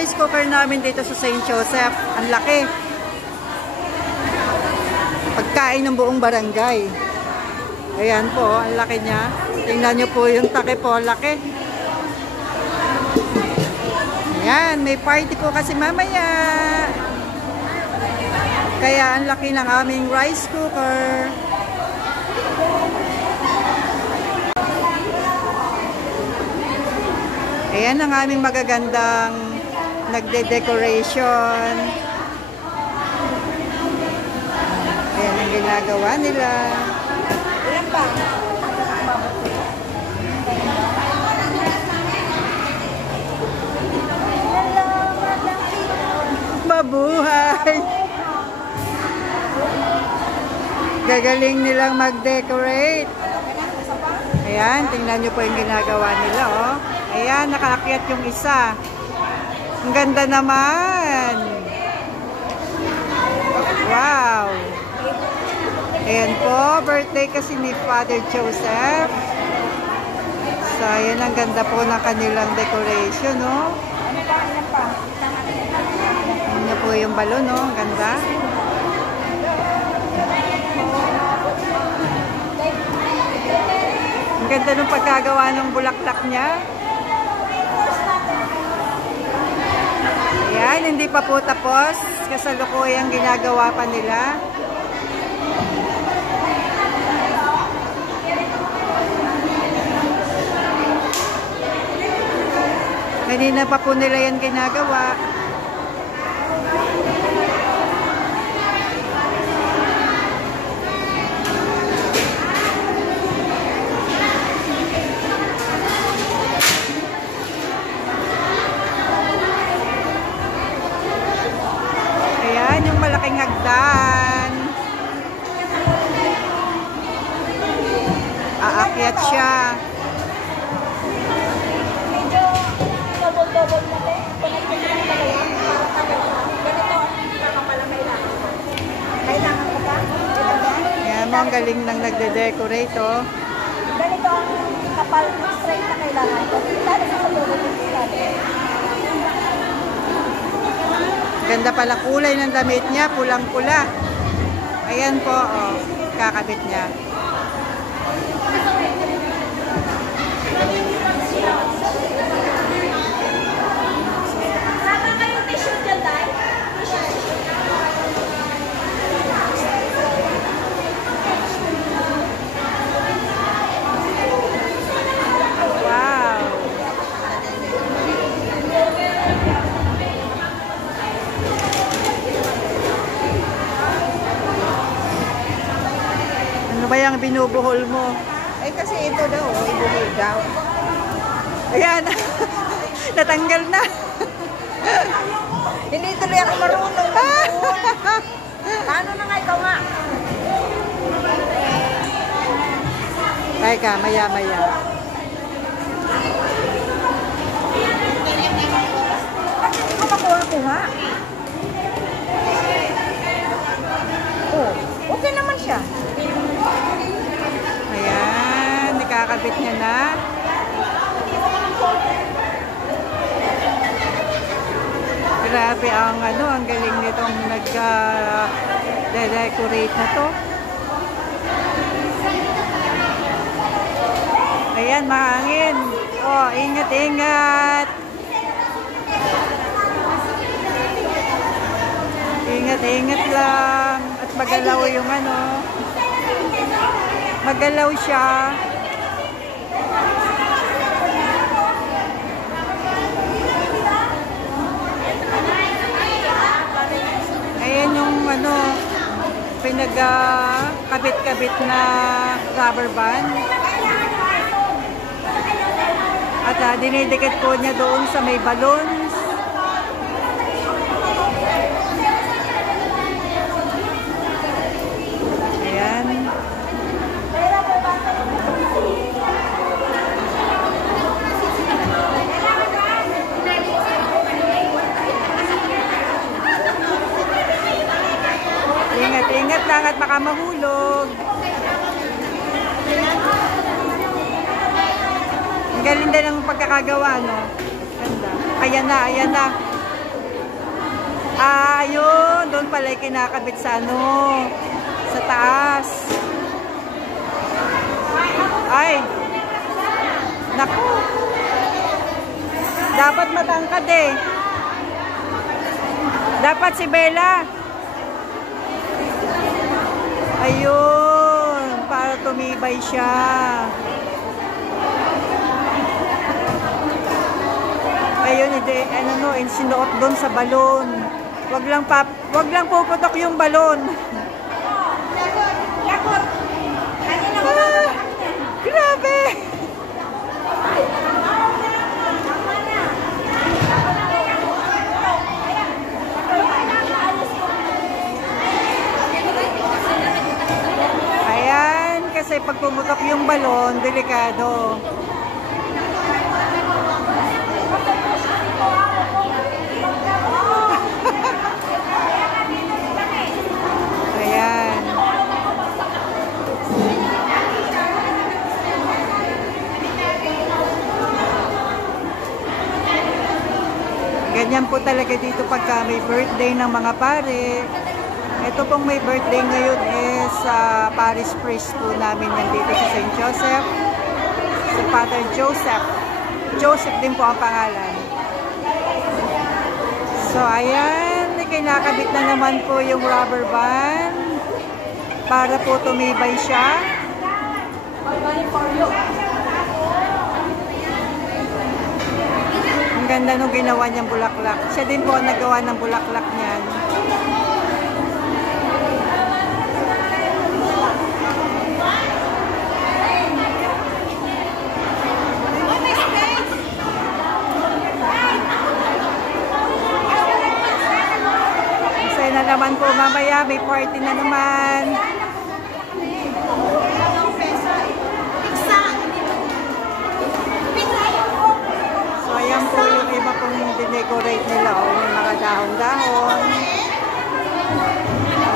rice cooker namin dito sa St. Joseph. Ang laki. Pagkain ng buong barangay. Ayan po, ang laki niya. Tingnan nyo po yung take po, laki. Ayan, may party po kasi mamaya. Kaya ang laki ng aming rice cooker. Ayan ang aming magagandang nagde-decoration. Ayan ang ginagawa nila. Ayan pa. Mabuhay! Gagaling nilang mag-decorate. Ayan, tingnan nyo po yung ginagawa nila, oh. Ayan, nakaakyat yung isa. Ang ganda naman. Wow. Ayan po, birthday kasi ni Father Joseph. So, ayan, ang ganda po ng kanilang decoration, oh. Ayan po yung balon, oh. Ang ganda. Ang ganda ng pagkagawa ng bulaklak niya. Ayan, hindi pa po tapos. Kasalukuyang ginagawa pa nila. Kanina pa po nila yan ginagawa. Malaking hagdan. Aakyat siya. Medyo double-double na rin. Kailangan ko ba? Ayan mo, ang galing nang nagde-decorate, oh. Ganito ang kapal straight na kailangan ko. Lalo sa double Ganda pala kulay ng damit niya, pulang-pula. Ayan po, oh, kakabit niya. Saka kayong t-shirt dyan, Day? Wow! Ano ba yung binubuhol mo? Eh kasi ito daw, ibuhol daw. Ayan, natanggal na. Hindi tuloy ako marunong. Paano na nga ikaw nga? Teka, maya-maya. Bakit hindi ko makuha-kuha? Oh, okay naman siya. Ayan, nakakabit niya na. Grabe ang ano, ang galing nitong nag-decorate na to. Ayan, mahangin. Oh, ingat-ingat. Ingat-ingat lang. At magalaw yung ano. Magalaw siya. Ayan yung ano, pinagkabit-kabit na rubber band. At dinidikit po niya doon sa may balloons. Ayan. Ingat-ingat lang at baka mahulog. Ang galing din ng pagkakagawa, no? Ganda. Ayan na, ayan na. Ah, yun. Doon pala kinakabit sa ano. Sa taas. Ay. Naku. Dapat matangkad eh. Dapat si Bella. Ayun. Para tumibay siya. Ayun, ano no, sinuot doon sa balon. Wag lang puputok yung balon. Ah, grabe. Ayan, kasi pag pumutok yung balon, delikado. Ayan. Ganyan po talaga dito pagka may birthday ng mga pare. Ito pong may birthday ngayon is Paris Priest po namin nandito sa St. Joseph. Si Father Joseph. Joseph din po ang pangalan. So ayan, kinakabit na naman po yung rubber band para po tumibay siya. Ang ganda nung ginawa niyang bulaklak. Siya din po ang nagawa ng bulaklak niyan. Na naman po mamaya, may party na naman. So ayan po yung iba pong dinecorate nila, o may mga dahon-dahon.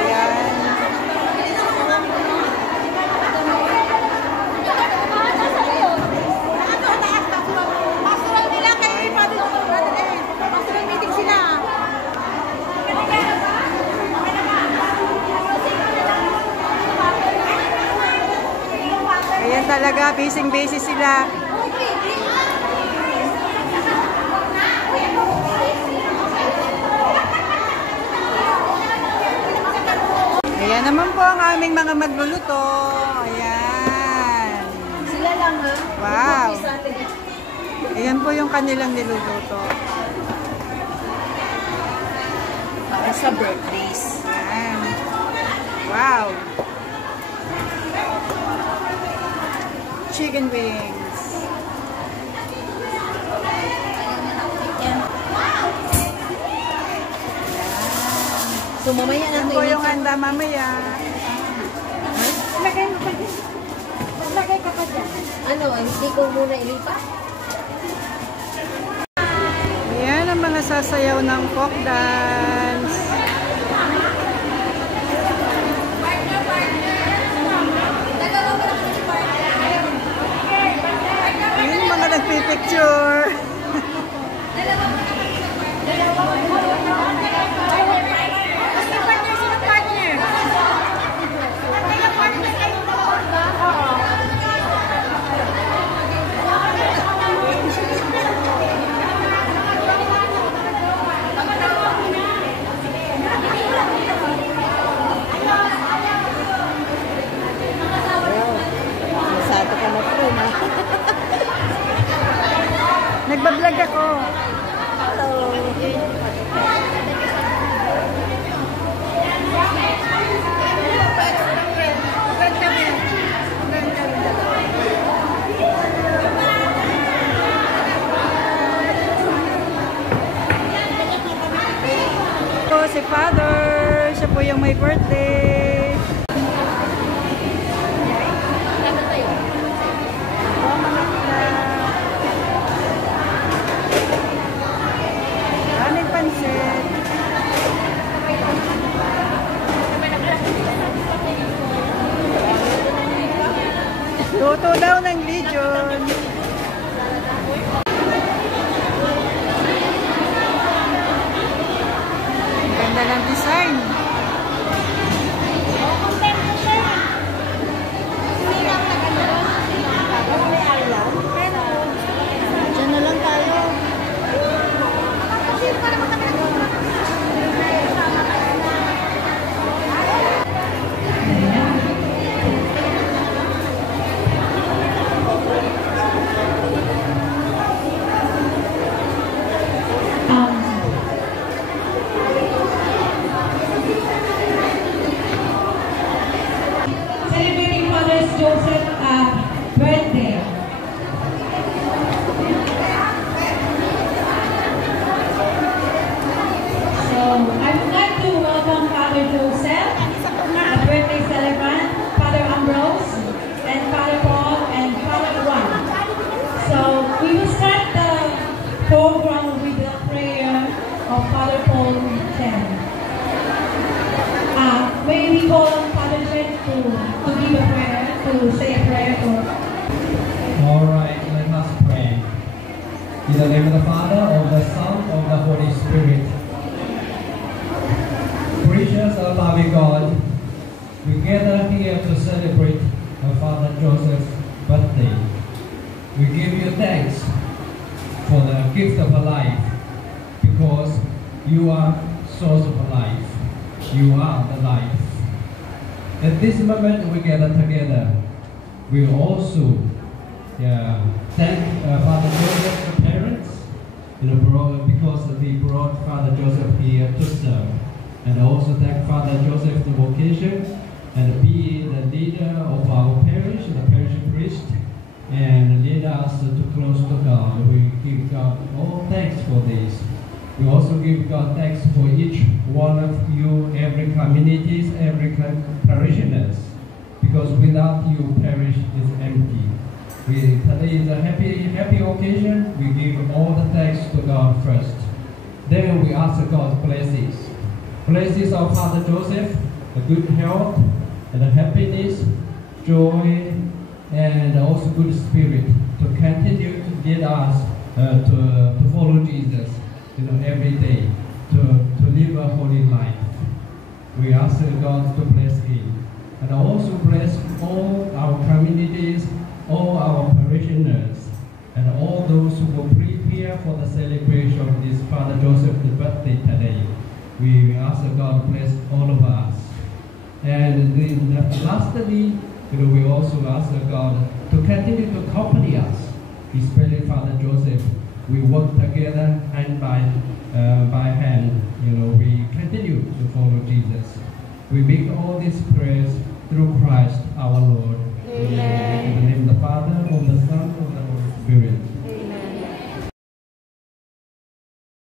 Ayan. Ayan talaga, busy-busy sila. Ayan naman po ang aming mga magluluto. Ayan. Sila lang ha? Wow. Ayan po yung kanilang niluluto. Para sa birthdays. Ayan. Wow. Chicken wings. So mamaya Yan po yung handa mamaya. Maglagay mo pa dyan. Maglagay ka pa dyan. Ano, hindi ko muna ilipat? Ayan ang mga sasayaw ng folk dance. Ayan mga nagpipicture. Nagbablog ako. Hello. Ito si Father. Siya po yung may birthday. Daming pansit. Luto daw ng Legion. ng design. Diyan na lang tayo. Celebrating Father Joseph birthday. So I would like to welcome Father Joseph, the birthday celebrant, Father Ambrose, and Father Paul and Father Juan. So we will start the program with the prayer of Father Paul Chen. May we call Father Chen to give a prayer, to say a prayer for. All right, let us pray. In the name of the Father, of the Son, of the Holy Spirit. Gracious and loving God, we gather here to celebrate our Father Joseph's birthday. We give you thanks for the gift of life, because you are source of life. You are the life. At this moment we gather together, we also thank Father Joseph's parents, because they brought Father Joseph here to serve. And also thank Father Joseph's vocation and be the leader of our parish, the parish priest, and lead us to close to God. We give God all thanks for this. We also give God thanks for each one of you, every communities, every parishioners, because without you, parish is empty. Today is a happy occasion. We give all the thanks to God first. Then we ask God's blessings. Blessings of Father Joseph, the good health, and the happiness, joy, and also good spirit to continue to lead us to follow Jesus. Every day, to live a holy life. We ask God to bless him, and also bless all our communities, all our parishioners, and all those who will prepare for the celebration of this Father Joseph's birthday today. We ask God to bless all of us. And then lastly, we also ask God to continue to accompany us, especially Father Joseph. We work together hand by hand. We continue to follow Jesus. We make all these prayers through Christ our Lord. Amen.